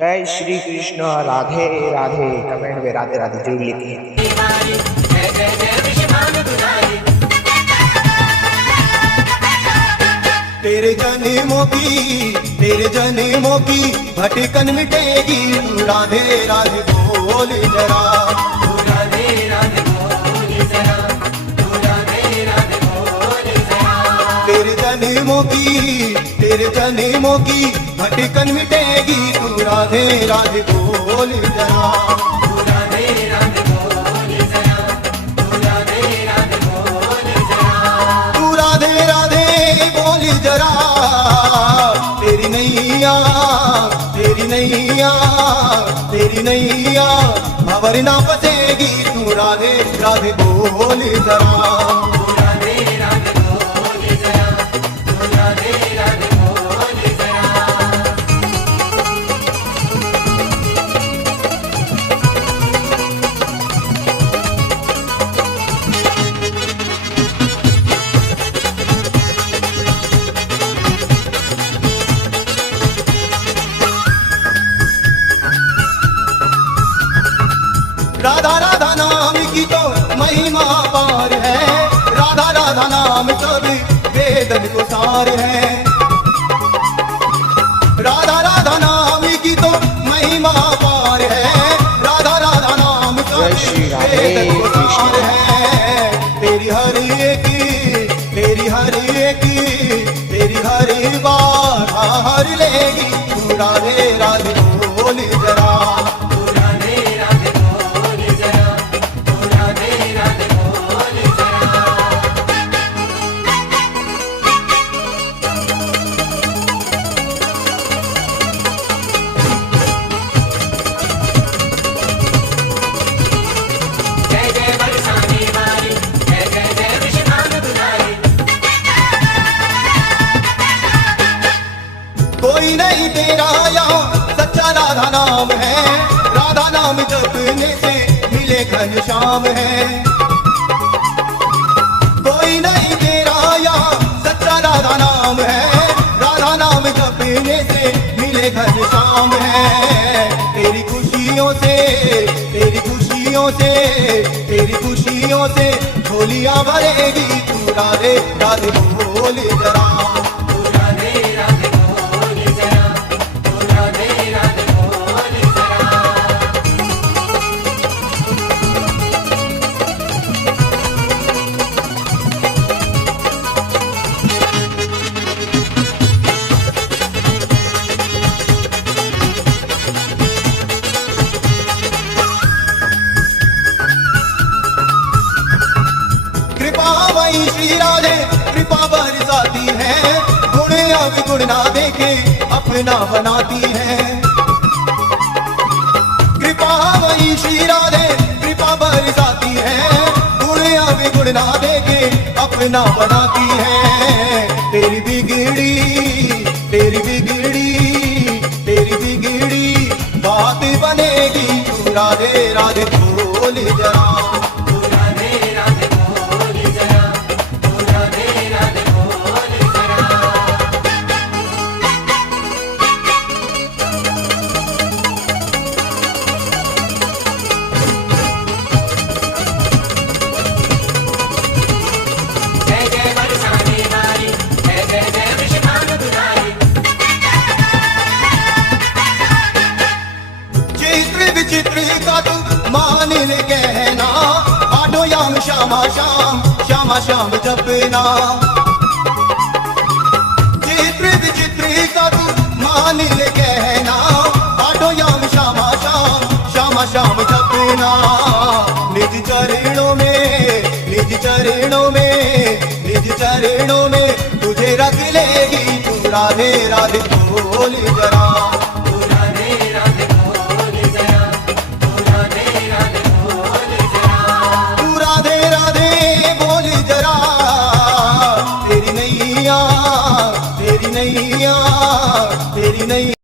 जय श्री कृष्ण। राधे राधे। कमेंट में राधे राधे जरूर लिखिए। तेरे जन्मों की भटकन मिटेगी। तू राधे राधे बोल जरा। तू राधे राधे बोल जरा। तू राधे राधे बोल जरा। तेरे जन्मों की भटकन मिटेगी। तू राधे राधे बोल जरा। तू राधे राधे बोल जरा। तू राधे राधे बोल जरा। तू राधे राधे बोल जरा। तेरी नैया भंवर ना फंसेगी। तू राधे राधे बोल जरा। तू राधे राधे बोल जरा। तू राधे राधे बोल जरा। राधा राधा नाम की तो महिमा पार है। राधा राधा नाम सब वेदन को सार है। राधा राधा नाम की तो महिमा पार है। राधा राधा नाम सब वेदन को सार है। तेरी हर एक बार हर लेगी। तू राधे राधे बोल जरा। कोई नहीं तेरा यहाँ सच्चा राधा नाम है। राधा नाम जपने से मिले घनश्याम है। कोई नहीं तेरा यहाँ सच्चा राधा नाम है। राधा नाम जपने से मिले घनश्याम है। तेरी खुशियों से झोलियां भरेगी। तू राधे राधे बोल जरा। श्री राधे कृपा बरसाती है। गुण अवगुण ना देखे अपना बनाती है। कृपा वही श्री राधे कृपा बरसाती है। गुण अवगुण ना देखे अपना बनाती है। तेरी बिगड़ी बात बनेगी। तू राधे राधे बोल जरा। विचित्र का तू मान ले कहना। आठों याम श्यामा श्याम जपना। चित्र विचित्र का तू मान ले कहना। आठों याम श्यामा श्याम जपना। निज चरणों में तुझे रख लेगी। तू राधे राधे